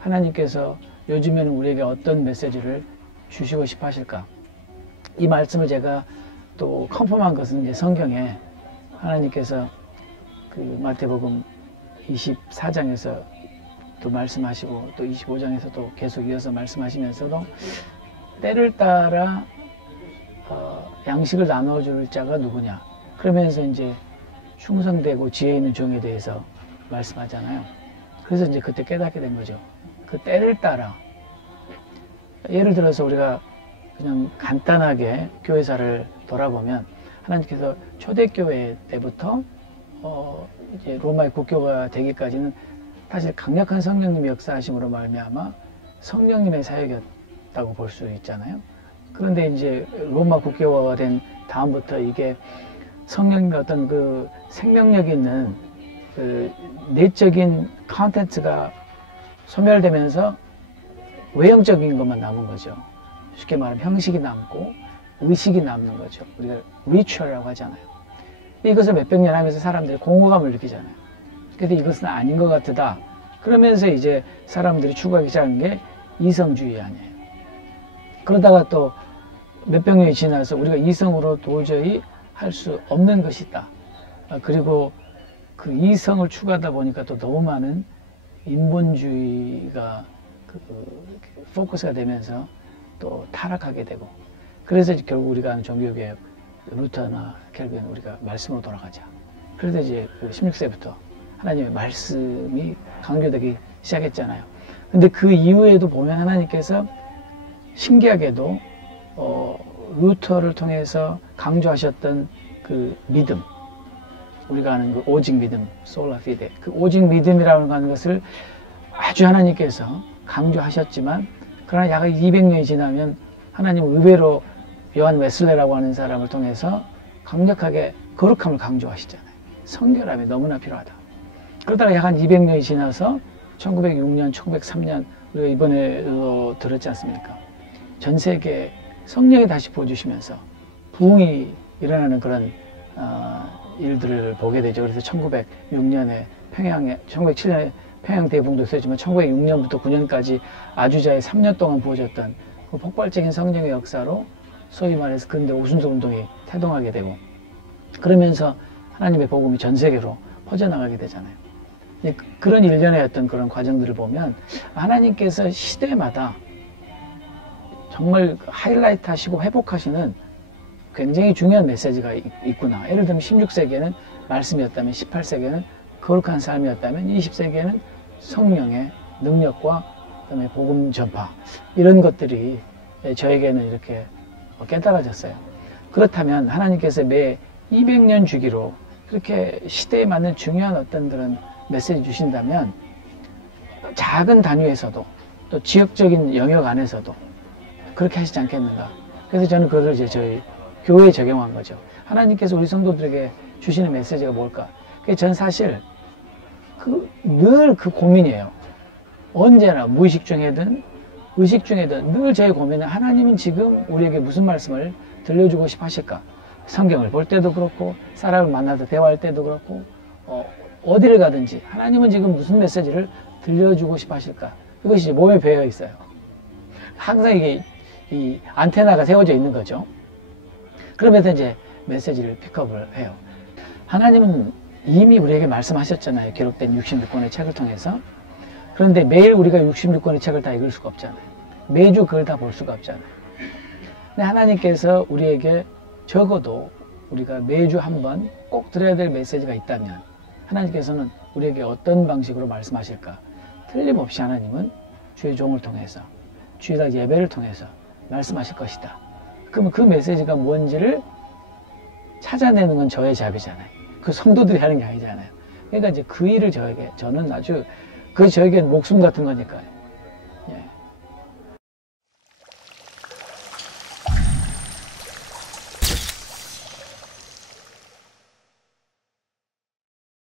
하나님께서 요즘에는 우리에게 어떤 메시지를 주시고 싶어 하실까? 이 말씀을 제가 또 컨펌한 것은 이제 성경에 하나님께서 그 마태복음 24장에서 또 말씀하시고 또 25장에서도 계속 이어서 말씀하시면서도 때를 따라 양식을 나눠줄 자가 누구냐? 그러면서 이제 충성되고 지혜 있는 종에 대해서 말씀하잖아요. 그래서 이제 그때 깨닫게 된 거죠. 그 때를 따라 예를 들어서 우리가 그냥 간단하게 교회사를 돌아보면 하나님께서 초대교회 때부터 이제 로마의 국교가 되기까지는 사실 강력한 성령님의 역사하심으로 말미암아 성령님의 사역이었다고 볼 수 있잖아요. 그런데 이제 로마 국교가 된 다음부터 이게 성령님의 어떤 그 생명력 있는 그 내적인 컨텐츠가 소멸되면서 외형적인 것만 남은 거죠. 쉽게 말하면 형식이 남고 의식이 남는 거죠. 우리가 리추얼이라고 하잖아요. 이것을 몇백 년 하면서 사람들이 공허감을 느끼잖아요. 근데 이것은 아닌 것 같다. 그러면서 이제 사람들이 추구하기 시작한 게 이성주의 아니에요. 그러다가 또 몇백 년이 지나서 우리가 이성으로 도저히 할 수 없는 것이다. 그리고 그 이성을 추구하다 보니까 또 너무 많은 인본주의가 포커스가 되면서 또 타락하게 되고, 그래서 결국 우리가 하는 종교개혁, 루터나 켈빈 우리가 말씀으로 돌아가자. 그래서 이제 16세부터 하나님의 말씀이 강조되기 시작했잖아요. 근데 그 이후에도 보면 하나님께서 신기하게도 루터를 통해서 강조하셨던 그 믿음, 우리가 아는 그 오직 믿음, 솔라 피데, 그 오직 믿음이라고 하는 것을 아주 하나님께서 강조하셨지만, 그러나 약 200년이 지나면 하나님 의외로 요한 웨슬레라고 하는 사람을 통해서 강력하게 거룩함을 강조하시잖아요. 성결함이 너무나 필요하다. 그러다가 약 한 200년이 지나서 1906년, 1903년 우리가 이번에도 들었지 않습니까? 전 세계에 성령이 다시 부어주시면서 부흥이 일어나는 그런 일들을 보게 되죠. 그래서 1906년에 1907년에 평양 대붕도 있었지만 1906년부터 9년까지 아주자에 3년 동안 부어졌던 그 폭발적인 성령의 역사로 소위 말해서 근대 오순절 운동이 태동하게 되고, 그러면서 하나님의 복음이 전 세계로 퍼져나가게 되잖아요. 그런 일련의 어떤 그런 과정들을 보면 하나님께서 시대마다 정말 하이라이트 하시고 회복하시는 굉장히 중요한 메시지가 있구나. 예를 들면 16세기에는 말씀이었다면, 18세기에는 거룩한 삶이었다면, 20세기에는 성령의 능력과 그다음에 복음 전파, 이런 것들이 저에게는 이렇게 깨달아졌어요. 그렇다면 하나님께서 매 200년 주기로 그렇게 시대에 맞는 중요한 어떤 그런 메시지 주신다면 작은 단위에서도 또 지역적인 영역 안에서도 그렇게 하시지 않겠는가. 그래서 저는 그걸 이제 저희 교회에 적용한 거죠. 하나님께서 우리 성도들에게 주시는 메시지가 뭘까? 전 사실 늘 그 고민이에요. 언제나 무의식 중에든 의식 중에든 늘 제 고민은 하나님은 지금 우리에게 무슨 말씀을 들려주고 싶어 하실까? 성경을 볼 때도 그렇고 사람을 만나서 대화할 때도 그렇고 어디를 가든지 하나님은 지금 무슨 메시지를 들려주고 싶어 하실까? 이것이 몸에 배어 있어요. 항상 이게 이 안테나가 세워져 있는 거죠. 그러면서 이제 메시지를 픽업을 해요. 하나님은 이미 우리에게 말씀하셨잖아요. 기록된 66권의 책을 통해서. 그런데 매일 우리가 66권의 책을 다 읽을 수가 없잖아요. 매주 그걸 다 볼 수가 없잖아요. 근데 하나님께서 우리에게 적어도 우리가 매주 한 번 꼭 들어야 될 메시지가 있다면 하나님께서는 우리에게 어떤 방식으로 말씀하실까? 틀림없이 하나님은 주의 종을 통해서, 주일날 예배를 통해서 말씀하실 것이다. 그러면 그 메시지가 뭔지를 찾아내는 건 저의 잡이잖아요. 그 성도들이 하는 게 아니잖아요. 그러니까 이제 그 일을 저는 아주, 그게 저에게 목숨 같은 거니까요.